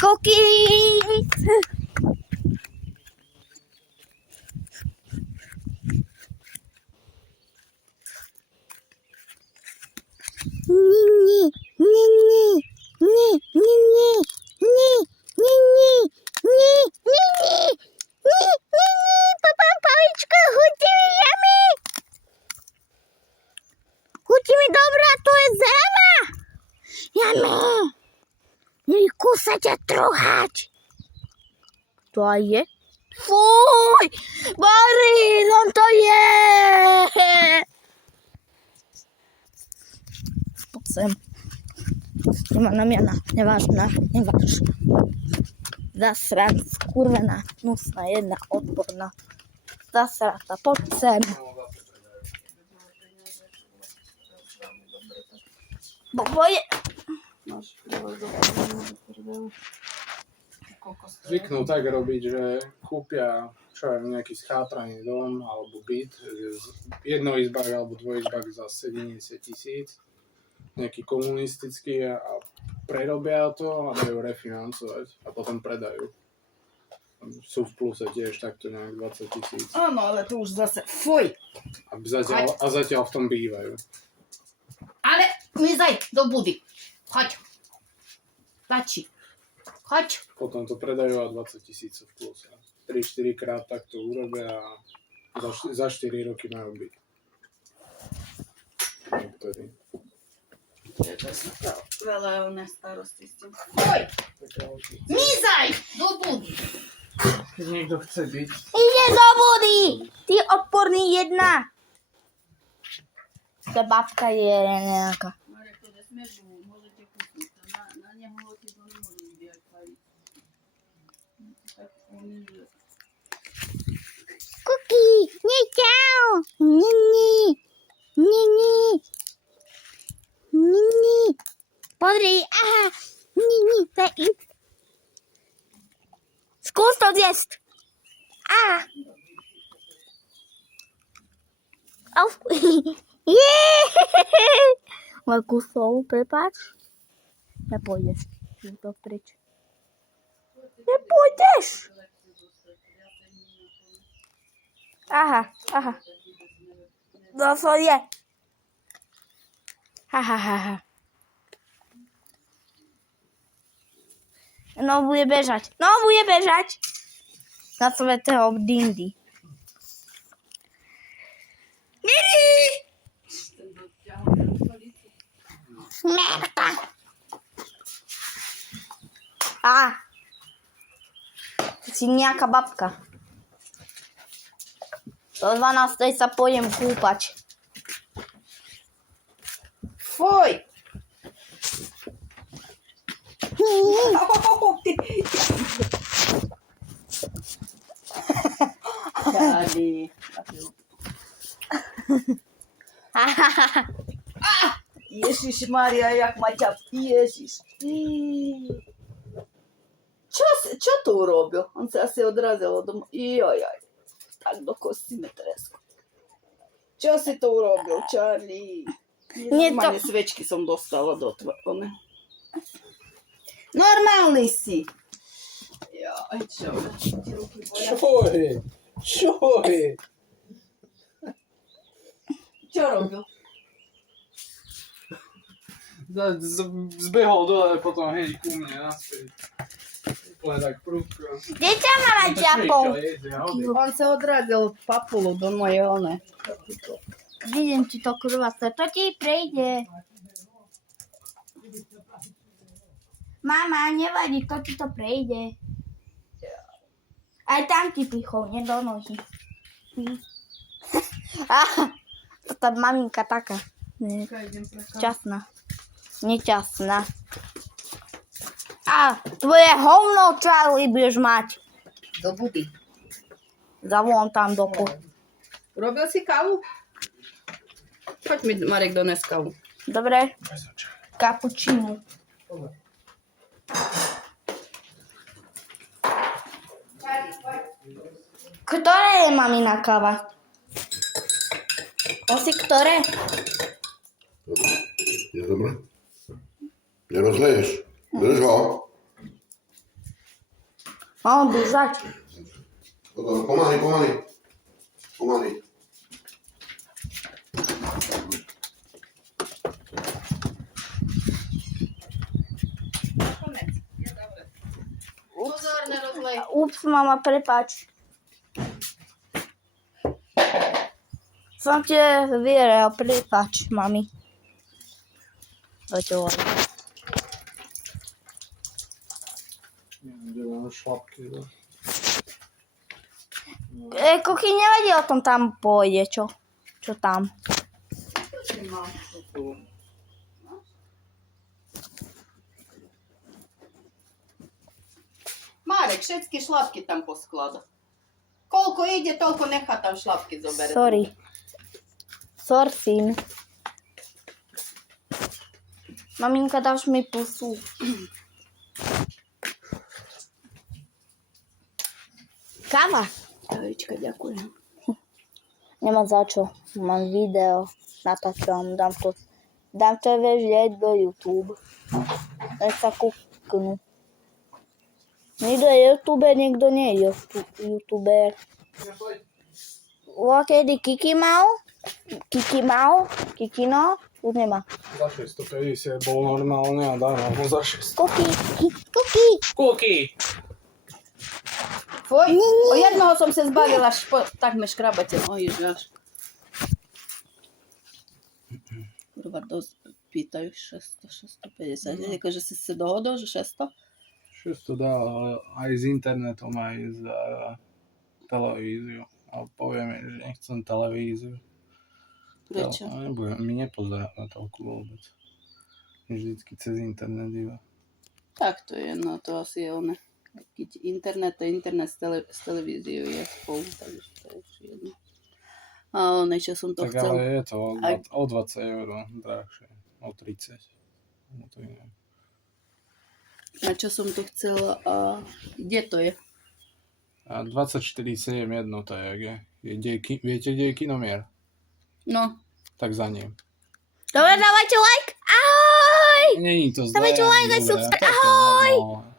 Cookies! Papačka, chutí mi jamy! Chutí mi dobrá, to je zrava! Jamy! Nej kúsať a trúhať! To aj je? Fuj! Boris, on to je! Poď sem. Nemá na mňa, nevážna. Zasran, skurvená, hnusná, jedna, odporná. Zasrata, poď sem. Boje. Zvyknú tak robiť, že kúpia nejaký schátraný dom alebo byt, jednoizbák alebo dvojizbák za 70 000, nejaký komunistický a prerobia to a dajú refinancovať a potom predajú. Sú v pluse tiež takto nejak 20 000. Áno, ale to už zase, fuj! A zatiaľ v tom bývajú. Ale mizaj do budy. Choď. Stačí. Choď. Potom to predajú a 20 000 sú v pluse. 3-4 krát takto urobia a za 4 roky majú byt. Niektorí. Veľa oné starosti s tým. Fuj! Mizaj do budy. Keď niekto chce byť. Ide do budy! Ty odporný jedna. Ta babka je nejaká. Marek, to nesmieš, môžete kúpiť. Na neho hoci to nemôžu vybíjať paliť. Tak on je... Cookie, nie čau. Nie. Podri, aha. Nie, to je... Skús to zjesť. Aha. Môj kusov, prepáč. Nepôjdeš. Je to preč. Nepôjdeš. Aha. No to je. Ha. No bude bežať. Na svetého dindy. Miri! Merda! Si nejaká babka. Do 12. sa pôjdem kúpať. Fuj! Čádi. Ježiš Maria, jak ma ťa... Ježiš. Čo tu urobil? On sa asi odrazil od domu. Jojoj. Tak do kosti me tresku. Čo si to urobil, Charlie? Normálne svečky som dostala do tvojho. Normálny si. Jaj, čo? Čo je? Čo robil? Zbehol dole, potom hneď ku mne naspäť. Úplne tak prúdko. Kde ťa mama ťapol? On sa odrazil papulu do mojej one. Vidím ti to kurvace, to ti prejde. Mama, nevadí, to ti to prejde. Aj tam ti pichol, nie do nohy. To tá maminka taká. Časná. Nečasná. Tvoje hovno, Charlie, budeš mať. Do budy. Zavolám tam do Urobil si kávu? Poď mi, Marek, dones kávu. Dobre. Kapučinu. Ktoré je mamina káva? Osi ktoré? Je dobré? Nerozleješ. Drž ho. Mám držať. Potom pomaly, pomaly. Pomaly. Konec. Je dobre. Pozor, nerozlej. Ups, mama, prepáč. Som ti vieril, prepáč, mami. Poďte von. Kde mám šlapky, no. Kuchy nevedí o tom, tam pôjde, čo? Čo tam? Marek, všetky šlapky tam posklada. Koľko ide, toľko nechá tam šlapky zoberieť. Sorry. Syn. Maminka, dáš mi pusu. Káva. Kavička, ďakujem. Nemám za čo. Mám video. Natáčam. Dám to vedieť do YouTube. Nech sa kúknú. Niekto je YouTuber, niekto nie je YouTuber. Kedy Kiki mal? Kikino? Už nemá. Za 650 bol normálne a dám ho za 600. Kuky! Tvoj? O jednoho som sa zbavila, tak me škrabate nohy, že až. Kurva, dosť pýtajú 600, 650. Akože si sa dohodol, že 600? 600 dá, ale aj s internetom, aj s televíziou. Ale povieme, že nechcem televíziu. Prečo? My nepozeráme toľku vôbec. Vždycky cez internet iba. Tak to je, no to asi je ono. Keď internet s televíziou je spolu, takže to je jedno. A ono, čo som to tak chcel. ale je to o 20 € drahšie, o 30. No to je. A čo som to chcela, a kde to je? A 24/7 jedno to je, viete, kde je kinomier? No. Tak za ním. Dobre, dávajte like. Ahoj! Není to zlé. Dávajte like ani aj dobré, subscribe. tak to Ahoj! normálne.